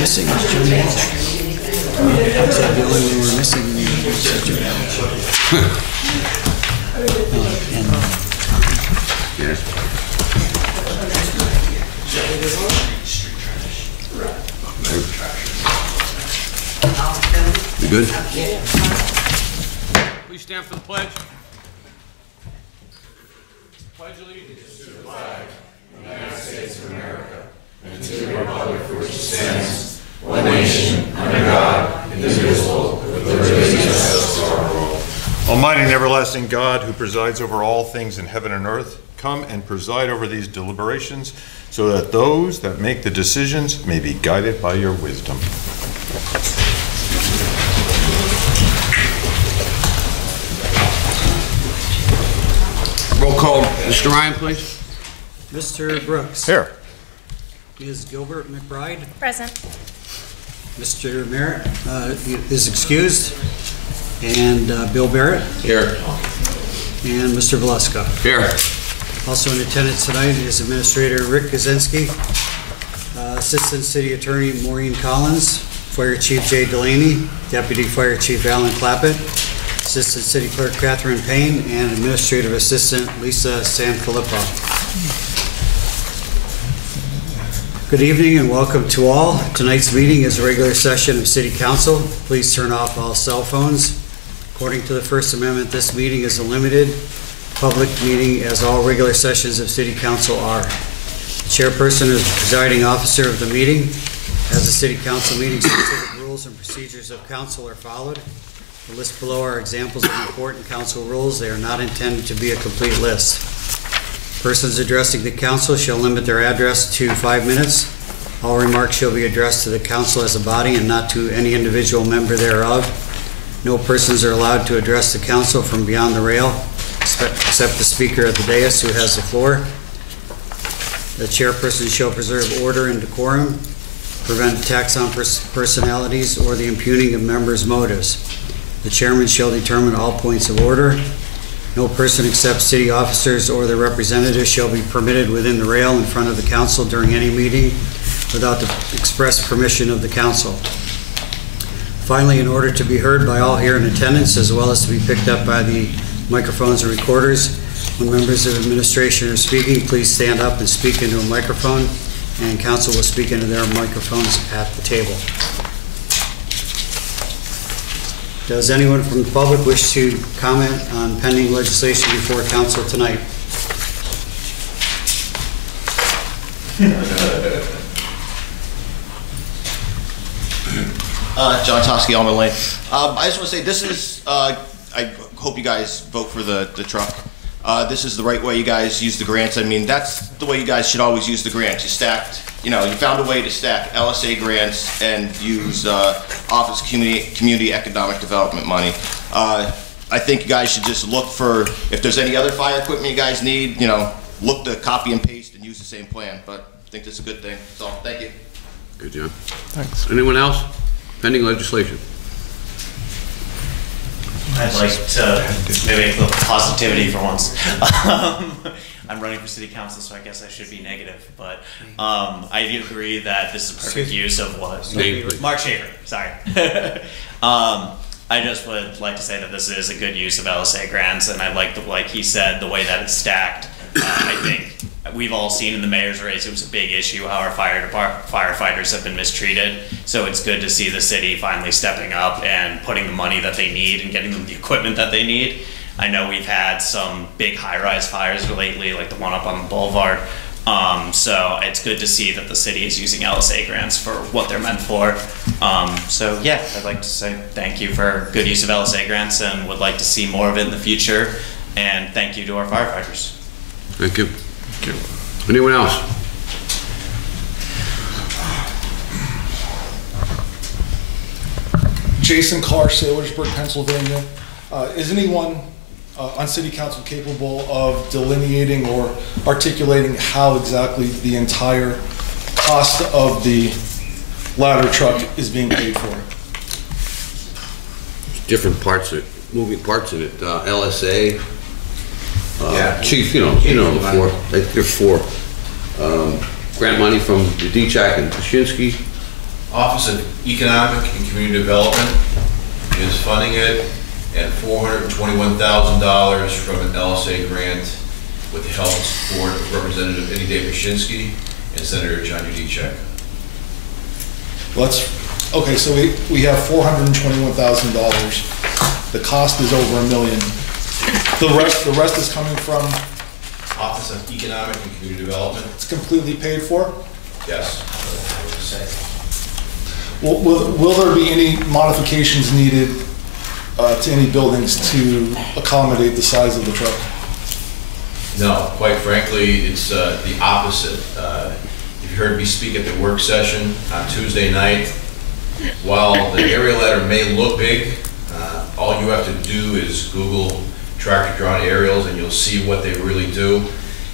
Missing is Jim Walsh. Is that the only one we're missing? Yeah. You good? Please stand for the pledge. Pledge allegiance to the flag of the United States of America and to the republic for which it stands, one nation, under God, indivisible, with liberty and justice for all. Almighty and everlasting God, who presides over all things in heaven and earth, come and preside over these deliberations so that those that make the decisions may be guided by your wisdom. Roll call. Mr. Ryan, please. Mr. Brooks. Here. Ms. Gilbert McBride. Present. Mr. Merritt is excused. And Bill Barrett. Here. And Mr. Valeska. Here. Also in attendance tonight is Administrator Rick Kaczynski, Assistant City Attorney Maureen Collins, Fire Chief Jay Delaney, Deputy Fire Chief Alan Clappett, Assistant City Clerk Catherine Payne, and Administrative Assistant Lisa Sanfilippo. Good evening and welcome to all. Tonight's meeting is a regular session of City Council. Please turn off all cell phones. According to the First Amendment, this meeting is a limited public meeting as all regular sessions of City Council are. The chairperson is the presiding officer of the meeting. As the City Council meeting, specific rules and procedures of council are followed. The list below are examples of important council rules. They are not intended to be a complete list. Persons addressing the council shall limit their address to 5 minutes. All remarks shall be addressed to the council as a body and not to any individual member thereof. No persons are allowed to address the council from beyond the rail, except the speaker at the dais who has the floor. The chairperson shall preserve order and decorum, prevent attacks on personalities or the impugning of members' motives. The chairman shall determine all points of order. No person except city officers or their representatives shall be permitted within the rail in front of the council during any meeting without the express permission of the council. Finally, in order to be heard by all here in attendance, as well as to be picked up by the microphones and recorders, when members of administration are speaking, please stand up and speak into a microphone, and council will speak into their microphones at the table. Does anyone from the public wish to comment on pending legislation before council tonight? John Toski, Almond Lane. I just want to say this is, I hope you guys vote for the truck. This is the right way you guys use the grants. I mean, that's the way you guys should always use the grants. You stacked, you found a way to stack LSA grants and use Office Community Economic Development money. I think you guys should just look for, if there's any other fire equipment you guys need, look to copy and paste and use the same plan. But I think this is a good thing. So, thank you. Good job. Thanks. Anyone else? Pending legislation. I'd like to maybe a little positivity for once. I'm running for city council, so I guess I should be negative, but I do agree that this is a perfect use of what? Mark Schaefer, sorry. I just would like to say that this is a good use of LSA grants, and I like he said, the way that it's stacked. I think we've all seen in the mayor's race, it was a big issue how our firefighters have been mistreated. So it's good to see the city finally stepping up and putting the money that they need and getting them the equipment that they need. I know we've had some big high-rise fires lately, like the one up on the boulevard. So it's good to see that the city is using LSA grants for what they're meant for. So yeah, I'd like to say thank you for good use of LSA grants and would like to see more of it in the future. And thank you to our firefighters. Thank you. Anyone else? Jason Carr, Saylorsburg, Pennsylvania. Is anyone on city council capable of delineating or articulating how exactly the entire cost of the ladder truck is being paid for? Different parts of it, moving parts in it, LSA. Yeah. Chief, you know the four, there's four. Grant money from the DCHAC and Kaczynski. Office of Economic and Community Development is funding it, and $421,000 from an LSA grant with the help and support of Representative Eddie David-Kaczynski and Senator John Udicek. Okay, so we have $421,000. The cost is over $1 million. The rest is coming from, Office of Economic and Community Development, it's completely paid for? yes. Will there be any modifications needed to any buildings to accommodate the size of the truck? No, quite frankly, it's the opposite. If you heard me speak at the work session on Tuesday night, while the area ladder may look big, all you have to do is Google tractor drawn aerials and you'll see what they really do.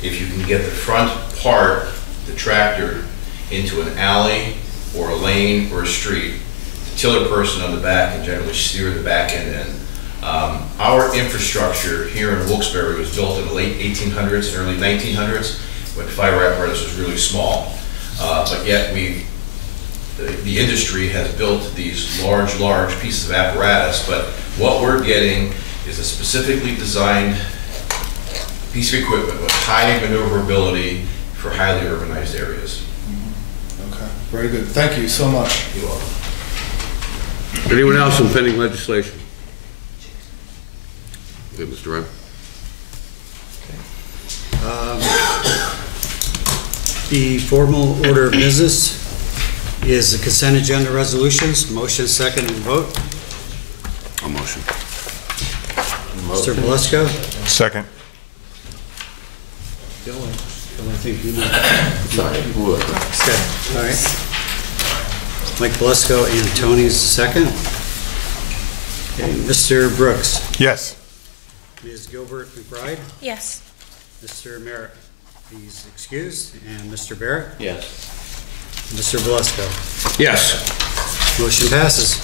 If you can get the front part, the tractor, into an alley or a lane or a street, the tiller person on the back can generally steer the back end in. Our infrastructure here in Wilkes-Barre was built in the late 1800s and early 1900s when fire apparatus was really small. But yet the industry has built these large pieces of apparatus, but what we're getting is a specifically designed piece of equipment with high maneuverability for highly urbanized areas. Okay, very good. Thank you so much. You're welcome. Anyone else on pending legislation? Okay, Mr. Ryan. The formal order of business is the consent agenda resolutions. Motion, second, and vote. A motion. Mr. Belisco? Second. Bill, I think you know. Sorry. Okay, all right. Mike Belisco and Tony's the second. Okay, Mr. Brooks? Yes. Ms. Gilbert McBride? Yes. Mr. Merritt? He's excused. And Mr. Barrett? Yes. Mr. Belisco? Yes. Motion passes.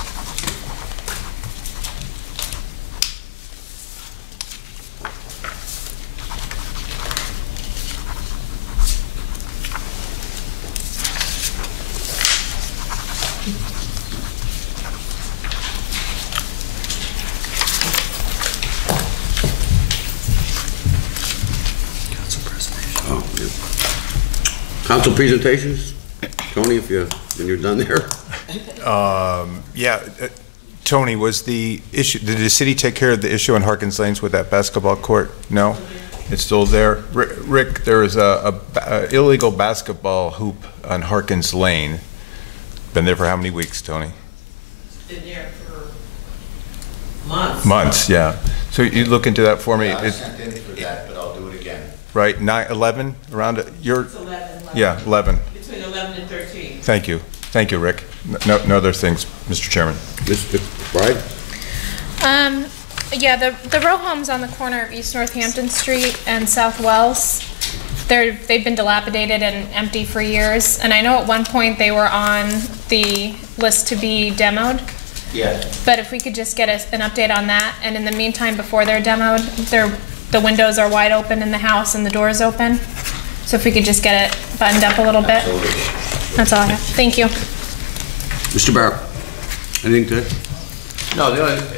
Oh, yeah. Council presentations? Tony, when you're done there? Tony, was the issue, did the city take care of the issue on Harkins Lanes with that basketball court? No? It's still there? Rick, there is a illegal basketball hoop on Harkins Lane. Been there for how many weeks, Tony? Been there for months. Months, yeah. So you look into that for me. I sent in for that, but I'll do it again. Right, 9/11, around it? It's 11. Yeah, 11. Between 11 and 13. Thank you. Thank you, Rick. No other things, Mr. Chairman. Mr. McBride? Yeah, the row homes on the corner of East Northampton Street and South Wells, they've been dilapidated and empty for years. And I know at one point they were on the list to be demoed. Yeah. But if we could just get an update on that, and in the meantime, before they're demoed, the windows are wide open in the house and the doors open. So if we could just get it buttoned up a little bit. That's all I have. Thank you. Mr. Barrett? Anything to add? No, the only thing,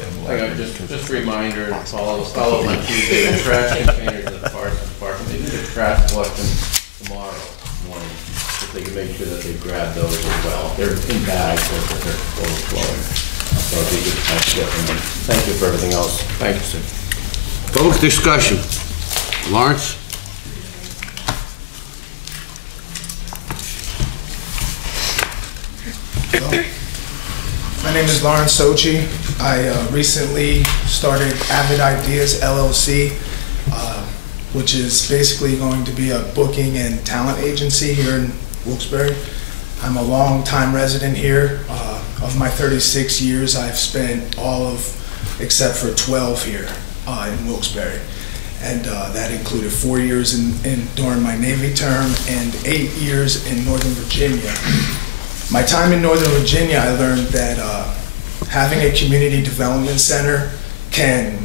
just a reminder, follow up on Tuesday, the trash containers at the Parsons Park, they do the trash collection tomorrow morning, if they can make sure that they grab those as well. They're in bags, so they're overflowing. So it'd be good to get them in. Thank you for everything else. Thank you, sir. Public discussion. Lawrence? My name is Lawrence Sochi. I recently started Avid Ideas LLC, which is basically going to be a booking and talent agency here in Wilkes-Barre. I'm a long-time resident here. Of my 36 years, I've spent all of, except for 12 here. in Wilkes-Barre. And that included 4 years during my Navy term and 8 years in Northern Virginia. My time in Northern Virginia, I learned that having a community development center can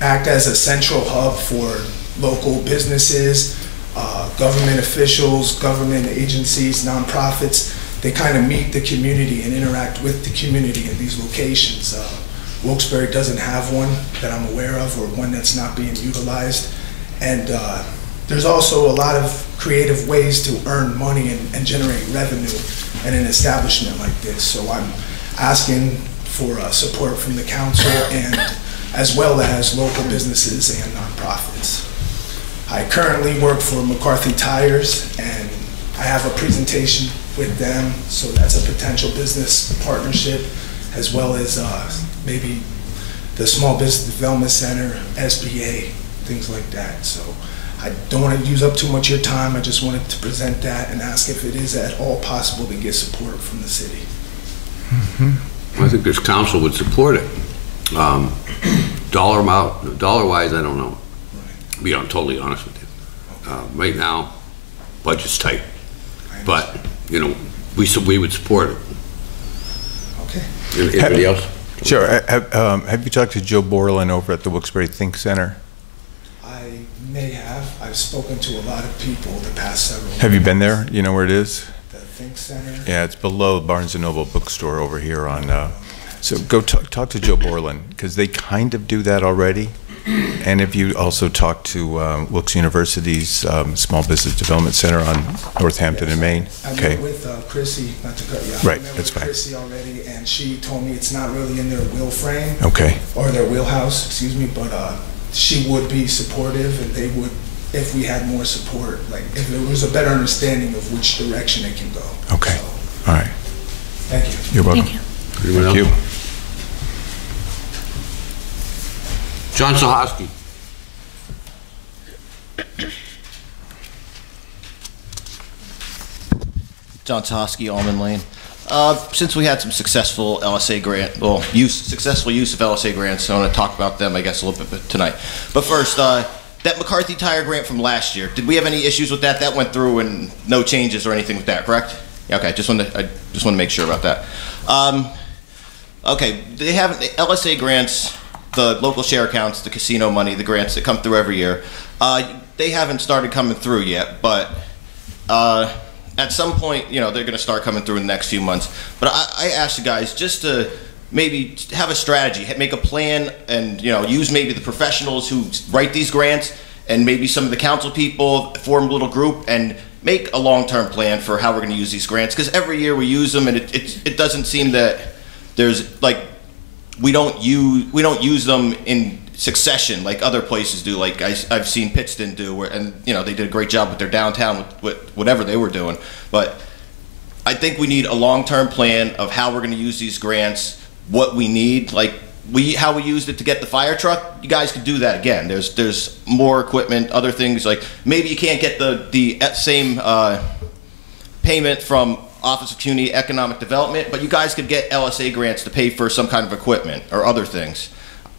act as a central hub for local businesses, government officials, government agencies, nonprofits. They kind of meet the community and interact with the community in these locations. Wilkes-Barre doesn't have one that I'm aware of, or one that's not being utilized. And there's also a lot of creative ways to earn money and generate revenue in an establishment like this. So I'm asking for support from the council and as well as local businesses and nonprofits. I currently work for McCarthy Tires, and I have a presentation with them, so that's a potential business partnership, as well as maybe the Small Business Development Center, SBA, things like that. So I don't want to use up too much of your time. I just wanted to present that and ask if it is at all possible to get support from the city. I think this council would support it. Dollar amount, dollar-wise, I don't know. To be totally honest with you. Right now, budget's tight, but you know, we would support it. Okay. Anybody else? Sure. Have you talked to Joe Borland over at the Wilkes-Barre Think Center? I may have. I've spoken to a lot of people the past several months. Have you been there? You know where it is? The Think Center? Yeah, it's below Barnes & Noble bookstore over here on, so go talk to Joe Borland, because they kind of do that already. And if you also talk to Wilkes University's Small Business Development Center on Northampton and Maine. Okay. I met with Chrissy, not to cut you off. Right, I met that's with fine. Chrissy already, and she told me it's not really in their will frame. Okay. Or their wheelhouse, excuse me, but she would be supportive, and they would, if we had more support, like if there was a better understanding of which direction it can go. Okay. So, all right. Thank you. You're welcome. Thank you. Anyone Thank else? you. John Sahoski. John Toski, Almond Lane. Since we had some successful LSA grant, successful use of LSA grants, I want to talk about them, I guess, a little bit tonight. But first, that McCarthy Tire grant from last year, did we have any issues with that? That went through and no changes or anything with that, correct? Yeah, okay, I just want to make sure about that. Okay, they have LSA grants, the local share accounts, the casino money, the grants that come through every year. They haven't started coming through yet, but at some point, you know, they're going to start coming through in the next few months. But I asked you guys just to maybe have a strategy, make a plan, and, you know, use maybe the professionals who write these grants and maybe some of the council people, form a little group and make a long-term plan for how we're going to use these grants. Because every year we use them, and it doesn't seem that there's like we don't use them in succession like other places do. Like I've seen Pittston do, and you know, they did a great job with their downtown with whatever they were doing. But I think we need a long-term plan of how we're going to use these grants, what we need, like how we used it to get the fire truck. You guys could do that again. There's more equipment, other things, like maybe you can't get the same payment from Office of Community Economic Development, but you guys could get LSA grants to pay for some kind of equipment or other things.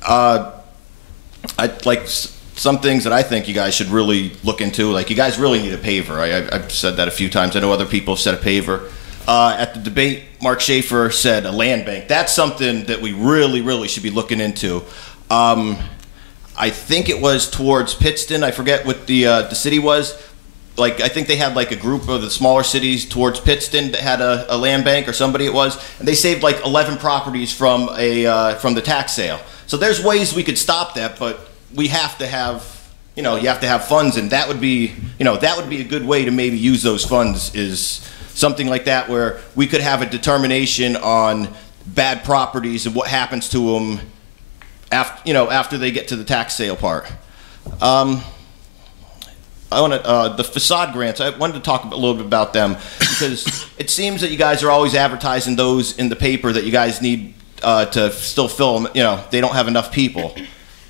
I like some things that I think you guys should really look into. Like, you guys really need a paver. I've said that a few times. I know other people have said a paver. At the debate, Mark Schaefer said a land bank. That's something that we really should be looking into. I think it was towards Pittston. I forget what the city was. Like, I think they had like a group of the smaller cities towards Pittston that had a land bank, or somebody it was, and they saved like 11 properties from the tax sale. So there's ways we could stop that, but we have to have, you know, you have to have funds, and that would be, you know, that would be a good way to maybe use those funds, is something like that, where we could have a determination on bad properties and what happens to them after, you know, after they get to the tax sale part. I want to, the facade grants, I wanted to talk a little bit about them, because it seems that you guys are always advertising those in the paper, that you guys need to still fill them. You know, they don't have enough people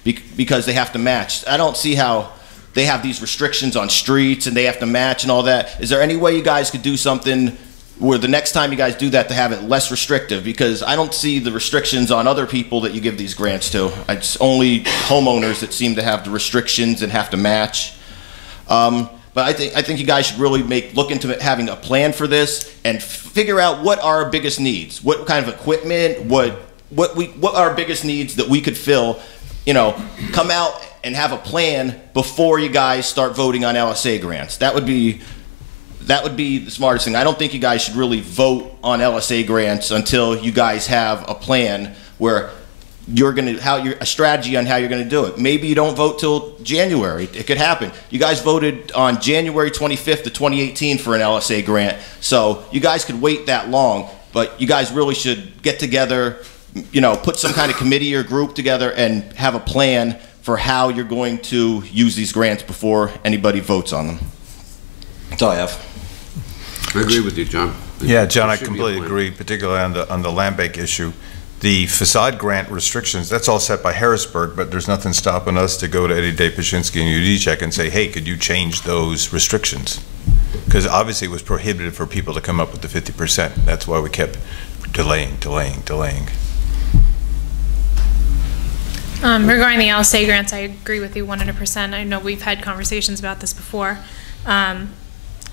because they have to match. I don't see how they have these restrictions on streets and they have to match and all that. Is there any way you guys could do something where the next time you guys do that to have it less restrictive, because I don't see the restrictions on other people that you give these grants to. It's only homeowners that seem to have the restrictions and have to match. But I think you guys should really look into having a plan for this and figure out what are our biggest needs, what kind of equipment, what are our biggest needs that we could fill. You know, come out and have a plan before you guys start voting on LSA grants. That would be the smartest thing. I don't think you guys should really vote on LSA grants until you guys have a plan where a strategy on how you're gonna do it. Maybe you don't vote till January. It could happen. You guys voted on January 25th of 2018 for an LSA grant, so you guys could wait that long, but you guys really should get together, you know, put some kind of committee or group together and have a plan for how you're going to use these grants before anybody votes on them. That's all I have. I agree with you, John. Yeah, John, I There should be a completely plan. agree, particularly on the land bank issue. The facade grant restrictions, that's all set by Harrisburg, but there's nothing stopping us to go to Eddie Day Pashinsky and UD-Check and say, hey, could you change those restrictions? Because obviously it was prohibited for people to come up with the 50%. That's why we kept delaying. Regarding the LSA grants, I agree with you 100%. I know we've had conversations about this before.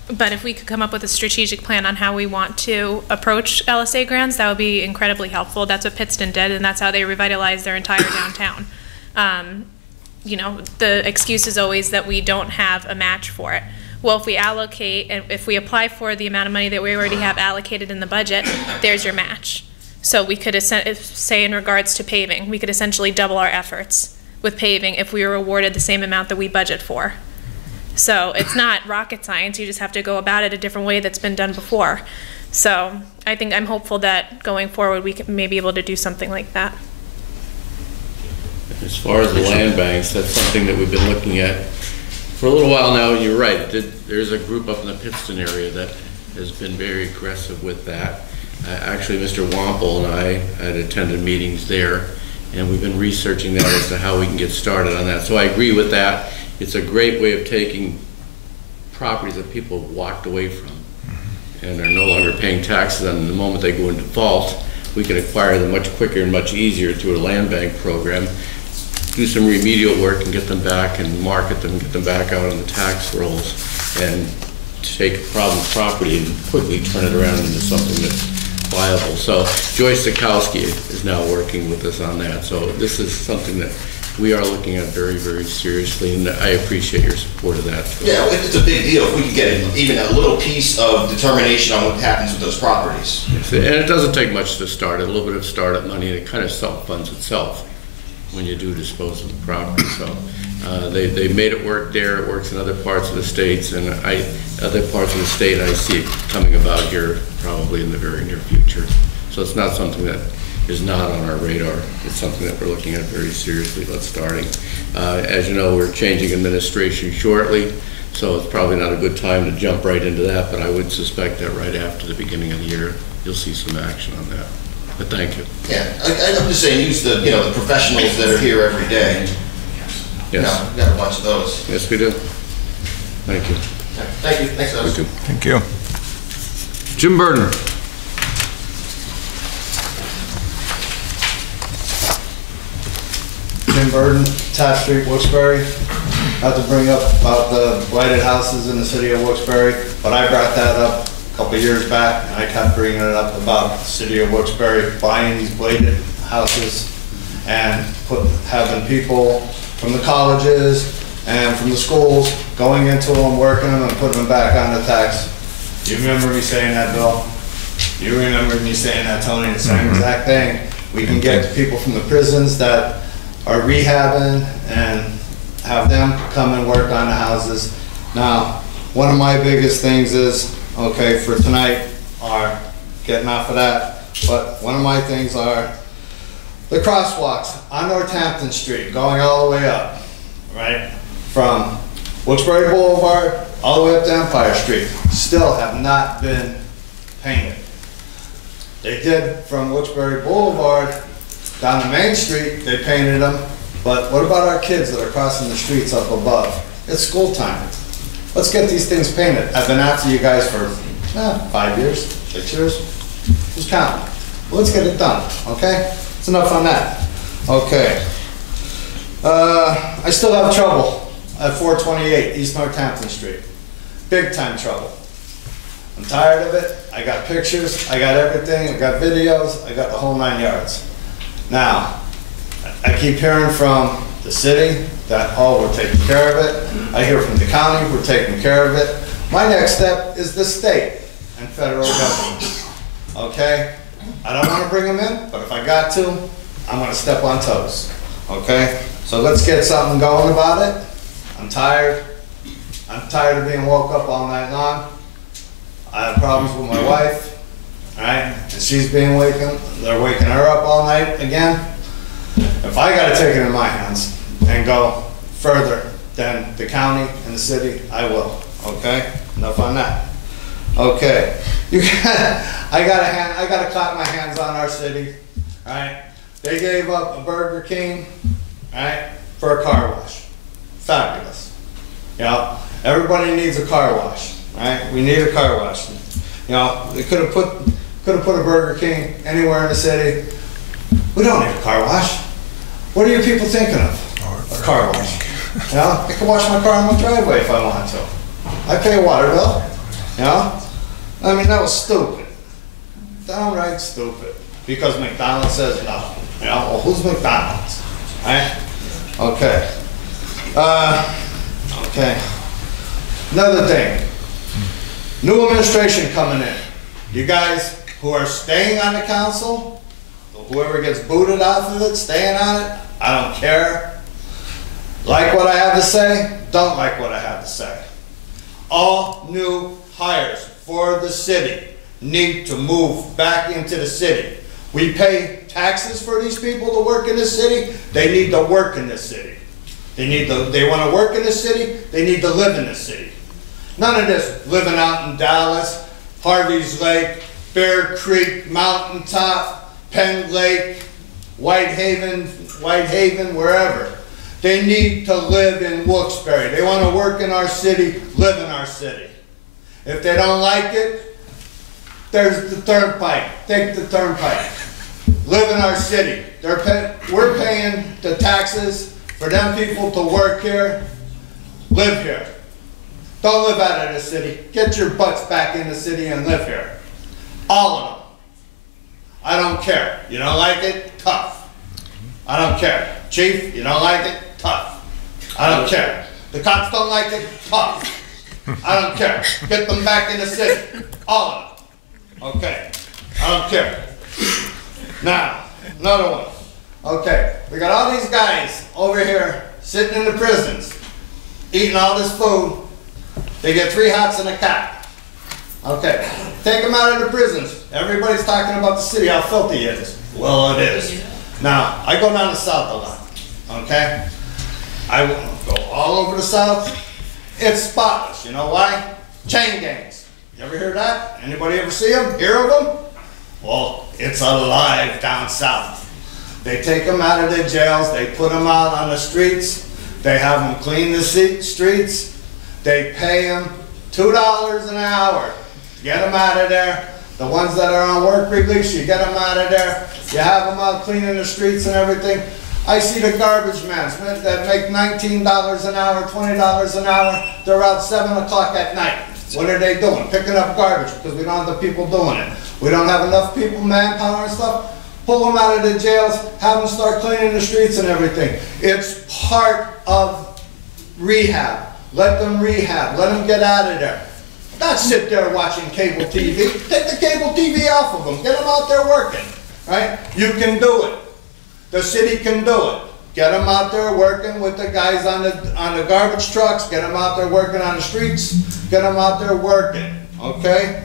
But if we could come up with a strategic plan on how we want to approach LSA grants, that would be incredibly helpful. That's what Pittston did, and that's how they revitalized their entire downtown. You know, the excuse is always that we don't have a match for it. Well, if we allocate, and if we apply for the amount of money that we already have allocated in the budget, there's your match. So we could say in regards to paving, we could essentially double our efforts with paving if we were awarded the same amount that we budget for. So it's not rocket science, you just have to go about it a different way that's been done before. So I think I'm hopeful that going forward we may be able to do something like that. As far as the land banks, that's something that we've been looking at for a little while now, and you're right. There's a group up in the Pittston area that has been very aggressive with that. Actually, Mr. Wampel and I had attended meetings there, and we've been researching that as to how we can get started on that. So I agree with that. It's a great way of taking properties that people have walked away from and are no longer paying taxes on. The moment they go into default, we can acquire them much quicker and much easier through a land bank program, do some remedial work and get them back and market them, get them back out on the tax rolls, and take a problem property and quickly turn it around into something that's viable. So Joyce Sikowski is now working with us on that. So this is something that we are looking at very, very seriously, and I appreciate your support of that. Yeah, it's a big deal if we could get even a little piece of determination on what happens with those properties. Yes, and it doesn't take much to start, a little bit of startup money, and it kind of self-funds itself when you do dispose of the property. So they made it work there, it works in other parts of the states, and other parts of the state, I see it coming about here probably in the very near future. So it's not something that is not on our radar. It's something that we're looking at very seriously about starting. As you know, we're changing administration shortly, so it's probably not a good time to jump right into that, but I would suspect that right after the beginning of the year, you'll see some action on that. But thank you. Yeah, I'm just saying, use the the professionals that are here every day. Yes. You know, we've got a bunch of those. Yes, we do. Thank you. Thank you. Thanks, guys. Thank you. Jim Burton. Jim Burden, Taft Street, Wilkes-Barre. Not to bring up about the blighted houses in the city of Wilkes-Barre, but I brought that up a couple of years back, and I kept bringing it up about the city of Wilkes-Barre buying these blighted houses and having people from the colleges and from the schools going into them, working them, and putting them back on the tax. You remember me saying that, Bill? You remember me saying that, Tony? The same exact thing. We can get people from the prisons that are rehabbing and have them come and work on the houses. Now, one of my biggest things is, okay, for tonight, are getting off of that, but one of my things are the crosswalks on Northampton Street, going all the way up, right? From Wilkes-Barre Boulevard all the way up to Empire Street, still have not been painted. They did from Wilkes-Barre Boulevard down to Main Street, they painted them, but what about our kids that are crossing the streets up above? It's school time. Let's get these things painted. I've been after you guys for 5 years, 6 years, who's counting? Well, let's get it done, okay? It's enough on that. Okay. I still have trouble at 428 East Northampton Street. Big time trouble. I'm tired of it. I got pictures, I got everything, I got videos, I got the whole 9 yards. Now, I keep hearing from the city that, oh, we're taking care of it. I hear from the county, we're taking care of it. My next step is the state and federal government, okay? I don't want to bring them in, but if I got to, I'm going to step on toes, okay? So let's get something going about it. I'm tired. I'm tired of being woke up all night long. I have problems with my wife, all right? And she's being they're waking her up all night again. If I got to take it in my hands and go further than the county and the city, I will, okay? Enough on that. Okay, I gotta clap my hands on our city, all right? They gave up a Burger King, all right, for a car wash. Fabulous. You know, everybody needs a car wash, right? We need a car wash. You know, they could have put a Burger King anywhere in the city. We don't need a car wash. What are you people thinking of? A car wash. You know, I can wash my car in my driveway if I want to. I pay a water bill. You know? I mean, that was stupid. Downright stupid. Because McDonald's says no. You know, well, who's McDonald's? Right? Okay. Okay. Another thing. New administration coming in. You guys who are staying on the council, whoever gets booted off of it, staying on it, I don't care. Like what I have to say, don't like what I have to say. All new hires for the city need to move back into the city. We pay taxes for these people to work in this city. They need to work in this city. They want to work in this city. They need to live in this city. None of this living out in Dallas, Harvey's Lake, Bear Creek, Mountaintop, Penn Lake, Whitehaven, wherever. They need to live in Wilkes-Barre. They want to work in our city, live in our city. If they don't like it, there's the turnpike. Take the turnpike. Live in our city. We're paying the taxes for them people to work here, live here. Don't live out of the city. Get your butts back in the city and live here. All of them. I don't care. You don't like it? Tough. I don't care. Chief, you don't like it? Tough. I don't care. The cops don't like it? Tough. I don't care. Get them back in the city. All of them. Okay. I don't care. Now, another one. Okay. We got all these guys over here sitting in the prisons, eating all this food. They get 3 hots and a cat. Okay. Take them out of the prisons. Everybody's talking about the city, how filthy it is. Well, it is. Now, I go down the south a lot. Okay? I go all over the south. It's spotless. You know why? Chain gangs. You ever hear that? Anybody ever see them? Hear of them? Well, it's alive down south. They take them out of the jails. They put them out on the streets. They have them clean the streets. They pay them $2 an hour. Get them out of there. The ones that are on work release, you get them out of there. You have them out cleaning the streets and everything. I see the garbage men that make $19 an hour, $20 an hour. They're out 7 o'clock at night. What are they doing? Picking up garbage because we don't have the people doing it. We don't have enough people, manpower and stuff. Pull them out of the jails, have them start cleaning the streets and everything. It's part of rehab. Let them rehab. Let them get out of there. Not sit there watching cable TV. Take the cable TV off of them. Get them out there working. Right? You can do it. The city can do it. Get them out there working with the guys on the garbage trucks. Get them out there working on the streets. Get them out there working. Okay?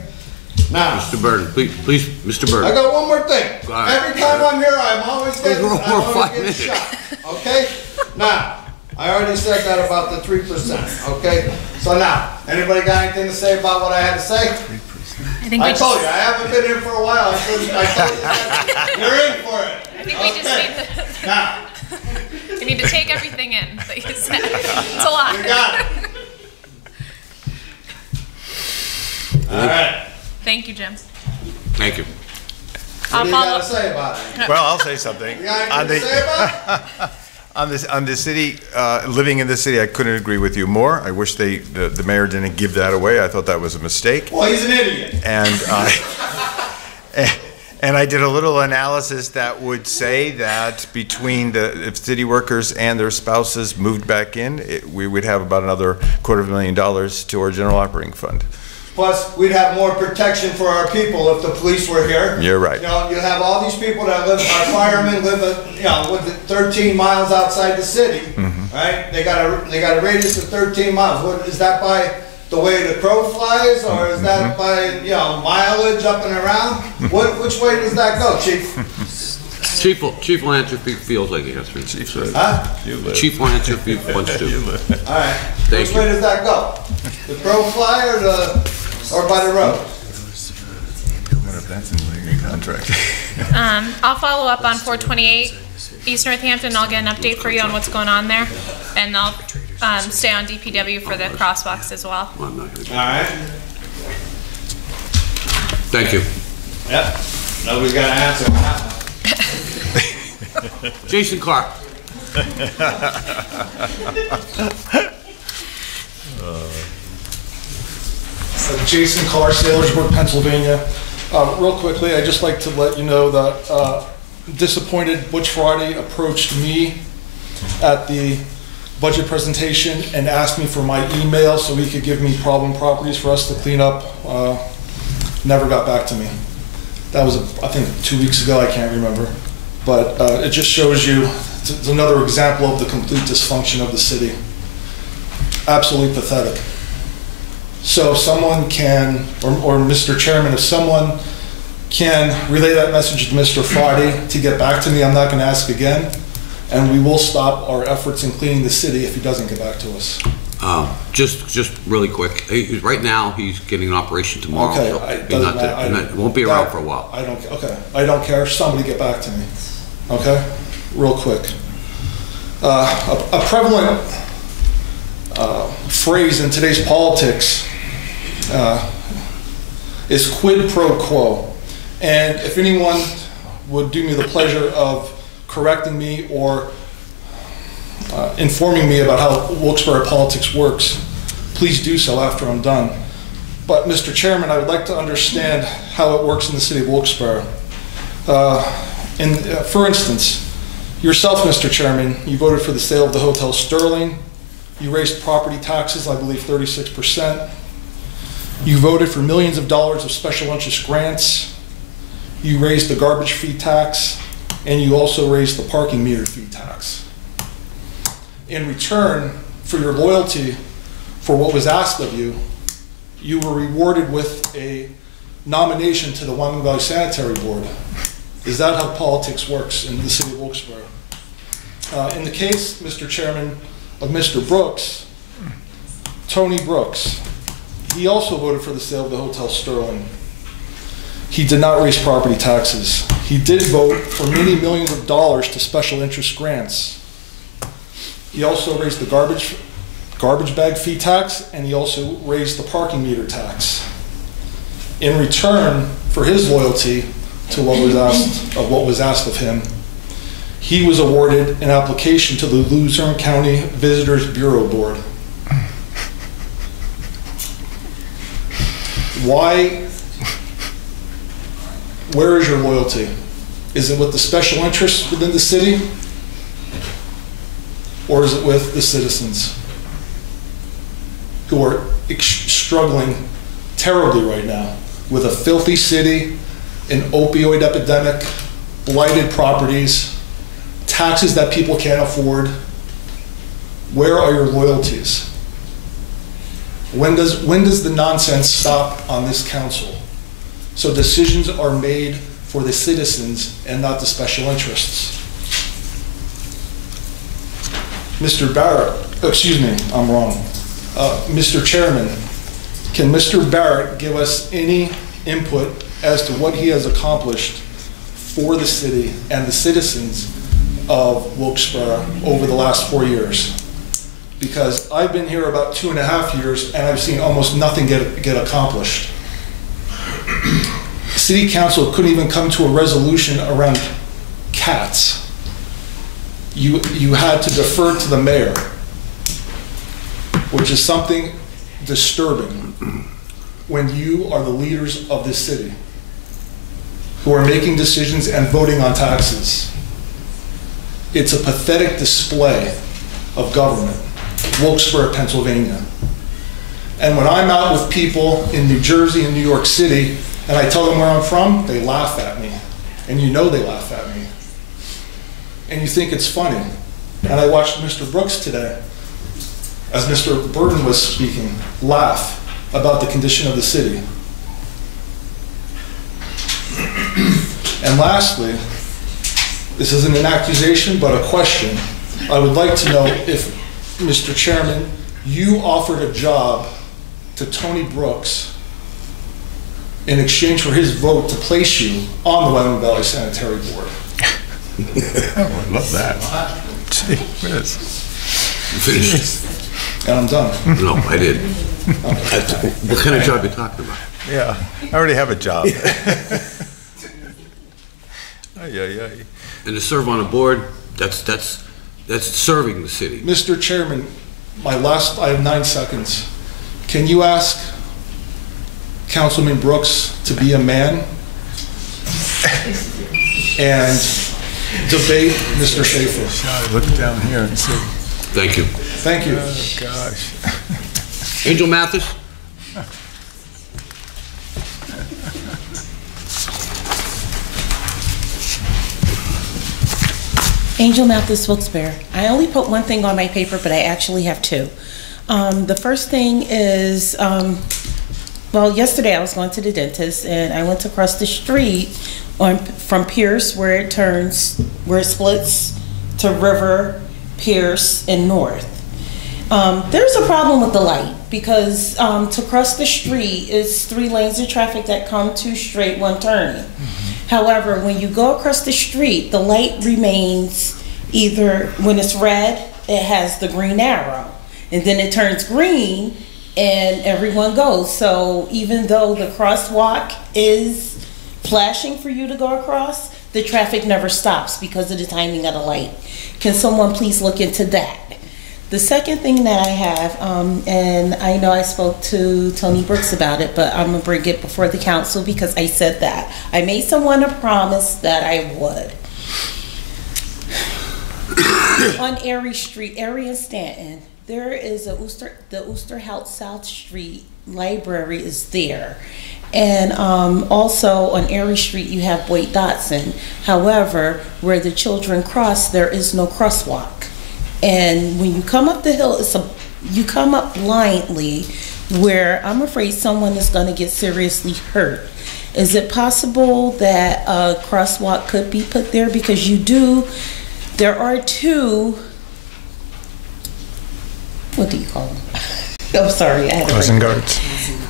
Now, Mr. Burton, please, Mr. Burton. I got one more thing. Right. Every time I'm here, I'm always getting shot. Okay? Now, I already said that about the 3%. Okay? So now, anybody got anything to say about what I had to say? I told you, I haven't been here for a while. I told you that you're in for it. I think we just need to, now, we need to take everything in that you said. It's a lot. you got it. All right. Thank you, Jim. Thank you. What do you gotta say about it? Well, I'll say something. You got anything to say about it? On the city, living in the city, I couldn't agree with you more. I wish the mayor didn't give that away. I thought that was a mistake. Well, he's an idiot. And I did a little analysis that would say that between if city workers and their spouses moved back in, we would have about another $250,000 to our general operating fund. Plus, we'd have more protection for our people if the police were here. You're right. You know, you have all these people that live, our firemen live, with 13 miles outside the city, right? They got a radius of 13 miles. What, is that by the way the crow flies, or is that by, mileage up and around? Which way does that go, Chief? Chief will answer if he feels like he has to. Chief Chief will answer if he wants to. All right. Thank Which way you. does that go? The crow fly or by the road? What if that's in the contract? I'll follow up on 428 East Northampton. I'll get an update for you on what's going on there, and I'll stay on DPW for the crosswalks as well. Well, I'm not gonna. All right. Thank you. Yep. Nobody's got an answer on that one. Jason Clark. Jason Carr, Sailorsburg, Pennsylvania. Real quickly, I'd just like to let you know that Disappointed Butch Friday approached me at the budget presentation and asked me for my email so he could give me problem properties for us to clean up. Never got back to me. That was, I think, 2 weeks ago, I can't remember. But it just shows you, it's another example of the complete dysfunction of the city. Absolutely pathetic. So if someone can, or Mr. Chairman, if someone can relay that message to Mr. Friday to get back to me, I'm not going to ask again. And we will stop our efforts in cleaning the city if he doesn't get back to us. Just really quick. Right now, he's getting an operation tomorrow. Okay, so it he's doesn't not matter. there. Won't be around for a while. I don't care. Somebody get back to me. Okay? Real quick. A prevalent phrase in today's politics is quid pro quo. And if anyone would do me the pleasure of correcting me or informing me about how Wilkes-Barre politics works, please do so after I'm done. But Mr. Chairman, I would like to understand how it works in the city of Wilkes-Barre. For instance, yourself, Mr. Chairman, you voted for the sale of the Hotel Sterling. You raised property taxes, I believe 36%. You voted for millions of dollars of special interest grants. You raised the garbage fee tax, and you also raised the parking meter fee tax. In return for your loyalty for what was asked of you, you were rewarded with a nomination to the Wyoming Valley Sanitary Board. Is that how politics works in the city of Wilkes-Barre? In the case, Mr. Chairman, of Mr. Brooks, Tony Brooks, he also voted for the sale of the Hotel Sterling. He did not raise property taxes. He did vote for many millions of dollars to special interest grants. He also raised the garbage bag fee tax, and he also raised the parking meter tax. In return for his loyalty to what was asked of him, he was awarded an application to the Luzerne County Visitors Bureau Board. Where is your loyalty? Is it with the special interests within the city? Or is it with the citizens who are struggling terribly right now with a filthy city, an opioid epidemic, blighted properties, taxes that people can't afford? Where are your loyalties? When does the nonsense stop on this council? So decisions are made for the citizens and not the special interests. Mr. Barrett, excuse me, I'm wrong. Mr. Chairman, can Mr. Barrett give us any input as to what he has accomplished for the city and the citizens of Wilkes-Barre over the last 4 years? Because I've been here about 2.5 years and I've seen almost nothing get accomplished. City Council couldn't even come to a resolution around cats. You had to defer to the mayor, which is something disturbing when you are the leaders of this city who are making decisions and voting on taxes. It's a pathetic display of government, Wilkes-Barre, Pennsylvania. And when I'm out with people in New Jersey and New York City, and I tell them where I'm from, they laugh at me. And you know they laugh at me. And you think it's funny. And I watched Mr. Brooks today, as Mr. Burton was speaking, laugh about the condition of the city. And lastly, this isn't an accusation, but a question. I would like to know if, Mr. Chairman, you offered a job to Tony Brooks in exchange for his vote to place you on the Wyoming Valley Sanitary Board. I would love that. Gee whiz. Finished. And I'm done. No, I did. What kind of job are you talking about? Yeah, I already have a job. Ay, ay, ay. And to serve on a board, that's serving the city. Mr. Chairman, I have 9 seconds. Can you ask Councilman Brooks to be a man and debate Mr. Schaefer? I look down here and see. Thank you. Thank you. Oh, gosh. Angel Mathis? Angel Mathis, Wilkes-Barre. I only put one thing on my paper, but I actually have 2. The first thing is, well, yesterday I was going to the dentist and I went across the street from Pierce where it splits to River, Pierce, and North. There's a problem with the light because to cross the street is 3 lanes of traffic that come 2 straight, 1 turning. However, when you go across the street, the light remains either, when it's red, it has the green arrow, and then it turns green and everyone goes. So even though the crosswalk is flashing for you to go across, the traffic never stops because of the timing of the light. Can someone please look into that? The second thing that I have, and I know I spoke to Tony Brooks about it, but I'm gonna bring it before the council because I said that. I made someone a promise that I would. On Erie Street, Erie and Stanton, there is the Oosterhout South Street Library is there. And also on Erie Street, you have Boyd Dotson. However, where the children cross, there is no crosswalk. And when you come up the hill, you come up blindly where I'm afraid someone is going to get seriously hurt. Is it possible that a crosswalk could be put there? Because there are 2, what do you call them? I'm sorry. Crossing guards.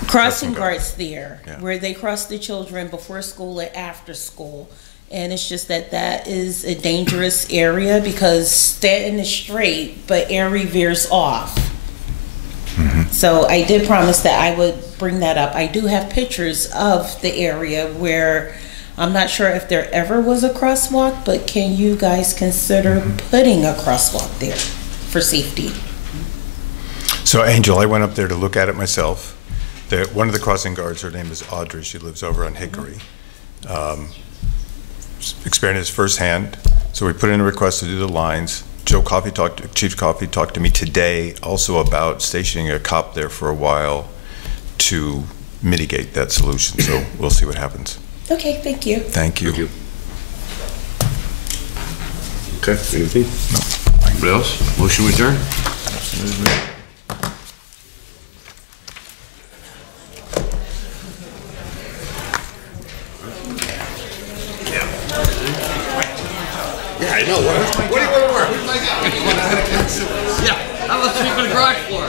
Crossing guards there, yeah, where they cross the children before school and after school. And it's just that is a dangerous area because Stanton is straight, but Erie veers off. Mm-hmm. So I did promise that I would bring that up. I do have pictures of the area where I'm not sure if there ever was a crosswalk, but can you guys consider putting a crosswalk there for safety? So Angel, I went up there to look at it myself. One of the crossing guards, her name is Audrey, she lives over on Hickory. Experienced firsthand, so we put in a request to do the lines. Chief Coffey talked to me today also about stationing a cop there for a while to mitigate that solution, so we'll see what happens. Okay, thank you. Thank you. Okay, anything? No. Anybody else? Motion to adjourn? Absolutely. Yeah, I know. What do you want to work? Yeah, how about sleep on the garage floor?